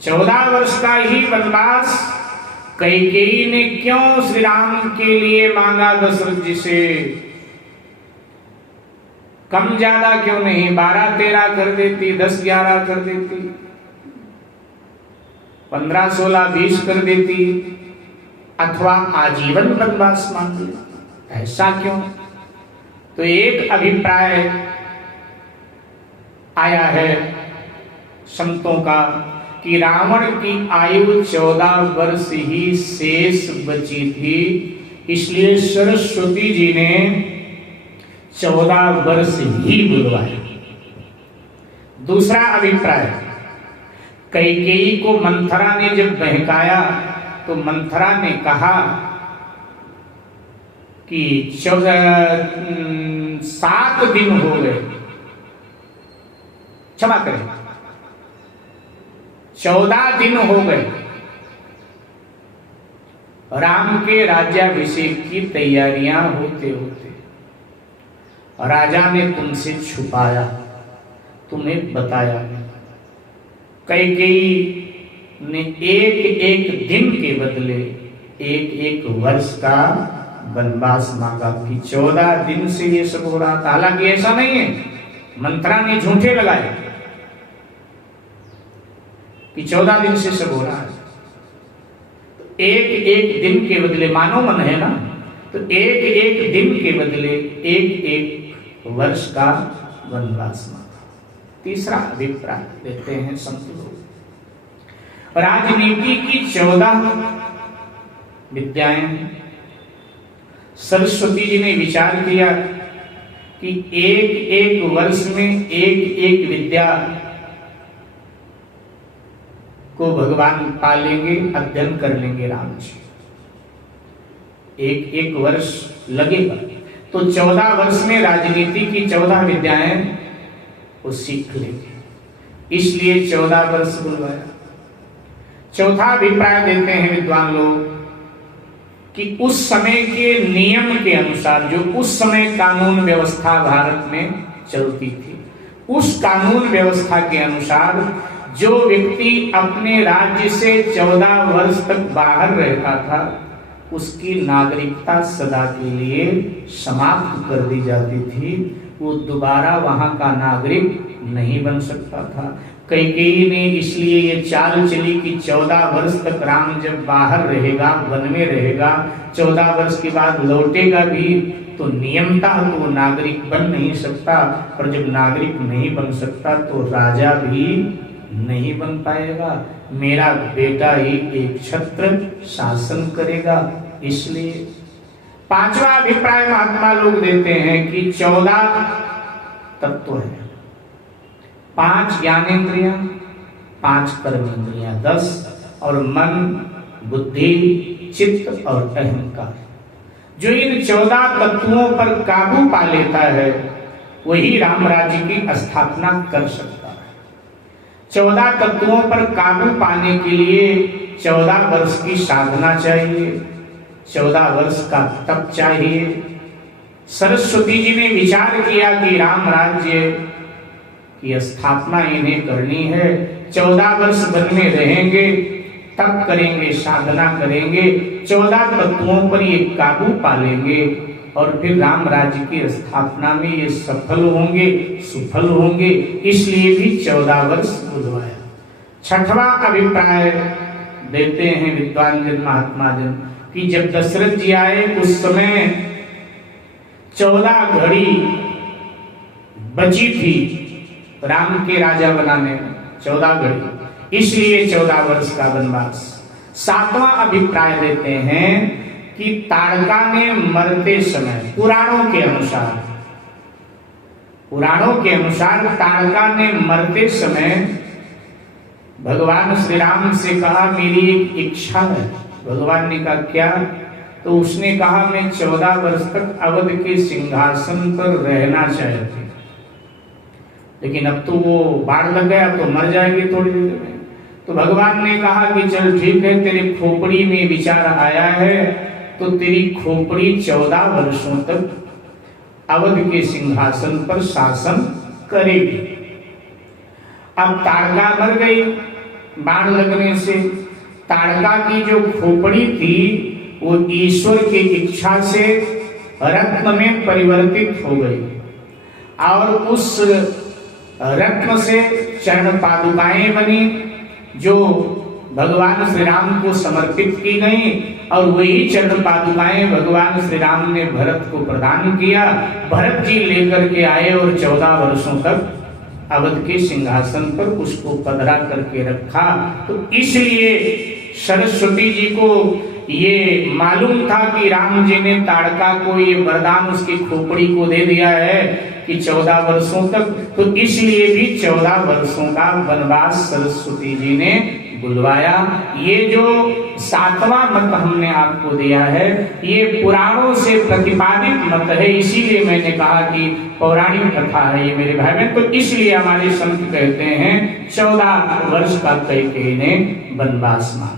14 वर्ष का ही वनवास कैकेयी ने क्यों श्री राम के लिए मांगा दशरथ जी से? कम ज्यादा क्यों नहीं, 12-13 कर देती, 10-11 कर देती, 15-16-20 कर देती, अथवा आजीवन वनवास मांग लिया। ऐसा क्यों? तो एक अभिप्राय आया है संतों का कि रावण की आयु 14 वर्ष ही शेष बची थी, इसलिए सरस्वती जी ने 14 वर्ष ही बुलवाया। दूसरा अभिप्राय, कैकेयी को मंथरा ने जब बहकाया तो मंथरा ने कहा कि 7 दिन हो गए, क्षमा करें 14 दिन हो गए राम के राज्याभिषेक की तैयारियां होते होते। राजा ने तुमसे छुपाया, तुम्हें बताया नहीं। कैकेयी ने एक दिन के बदले एक वर्ष का वनवास मांगा कि 14 दिन से ये सब हो रहा था। हालांकि ऐसा नहीं है, मंत्रा ने झूठे लगाए कि 14 दिन से सब हो रहा है। तो एक दिन के बदले, मानो मन है ना, तो एक दिन के बदले एक वर्ष का वनवास मांगा। तीसरा अभिप्राय देते हैं संत लोग, राजनीति की 14 विद्याएं। सरस्वती जी ने विचार किया कि एक वर्ष में एक विद्या को भगवान पालेंगे, अध्ययन कर लेंगे राम जी। एक वर्ष लगेगा, तो 14 वर्ष में राजनीति की 14 विद्याएं वो सीख लेंगे, इसलिए 14 वर्ष बुलवाया। चौथा अभिप्राय देते हैं विद्वान लोग कि उस समय के नियम के अनुसार, जो उस समय कानून व्यवस्था भारत में चलती थी, उस कानून व्यवस्था के अनुसार जो व्यक्ति अपने राज्य से 14 वर्ष तक बाहर रहता था, उसकी नागरिकता सदा के लिए समाप्त कर दी जाती थी। वो दोबारा वहां का नागरिक नहीं बन सकता था। कैकेयी ने इसलिए ये चाल चली कि 14 वर्ष तक राम जब बाहर रहेगा, वन में रहेगा, 14 वर्ष के बाद लौटेगा भी, तो नियमतः तो वो नागरिक बन नहीं सकता, और जब नागरिक नहीं बन सकता तो राजा भी नहीं बन पाएगा। मेरा बेटा ही एक छत्र शासन करेगा। इसलिए पांचवा अभिप्राय महात्मा लोग देते हैं कि 14 तत्व है, 5 ज्ञानेंद्रियां, 5 कर्मेंद्रियां, 10 और मन, बुद्धि, चित्त और अहंकार। जो इन 14 तत्वों पर काबू पा लेता है वही राम राज्य की स्थापना कर सकता है। 14 तत्वों पर काबू पाने के लिए 14 वर्ष की साधना चाहिए, 14 वर्ष का तप चाहिए। सरस्वती जी ने विचार किया कि राम राज्य की स्थापना इन्हें करनी है, 14 वर्ष वन में रहेंगे, तप करेंगे, साधना करेंगे, 14 तत्वों पर ये काबू पा लेंगे और फिर राम राज्य की स्थापना में ये सफल होंगे, सुफल होंगे। इसलिए भी 14 वर्ष बुलवाया। छठवा अभिप्राय देते हैं विद्वान जन, महात्मा जन, कि जब दशरथ जी आए उस समय 14 घड़ी बची थी राम के राजा बनाने में, 14 घड़ी, इसलिए 14 वर्ष का वनवास। 7वां अभिप्राय देते हैं कि ताड़का ने मरते समय, पुराणों के अनुसार ताड़का ने मरते समय भगवान श्री राम से कहा मेरी एक इच्छा है। भगवान ने कहा क्या? तो उसने कहा मैं 14 वर्ष तक अवध के सिंहासन पर रहना चाहती, लेकिन अब तो वो बाढ़ लग गया तो मर जाएगी थोड़ी देर में। तो भगवान ने कहा कि चल ठीक है, तेरे खोपड़ी में विचार आया है तो तेरी खोपड़ी 14 वर्षों तक अवध के सिंहासन पर शासन करेगी। अब ताड़का मर गई, बाण लगने से ताड़का की जो खोपड़ी थी वो ईश्वर की इच्छा से रत्न में परिवर्तित हो गई और उस रत्न से चरण पादुकाएं बनी जो भगवान श्री राम को समर्पित की गई और वही चरण पादुकाएं भगवान श्री राम ने भरत को प्रदान किया। भरत जी लेकर के आए और 14 वर्षों तक अवध के सिंहासन पर उसको पधरा करके रखा। तो इसलिए सरस्वती जी को ये मालूम था कि राम जी ने ताड़का को ये वरदान उसकी खोपड़ी को दे दिया है कि 14 वर्षों तक, तो इसलिए भी 14 वर्षों का वनवास सरस्वती जी ने बुलवाया। ये जो 7वां मत हमने आपको दिया है ये पुराणों से प्रतिपादित मत है, इसीलिए मैंने कहा कि पौराणिक कथा है ये मेरे भाई बहन। तो इसलिए हमारे संत कहते हैं 14 वर्ष का कैकेयी ने वनवास मांगा।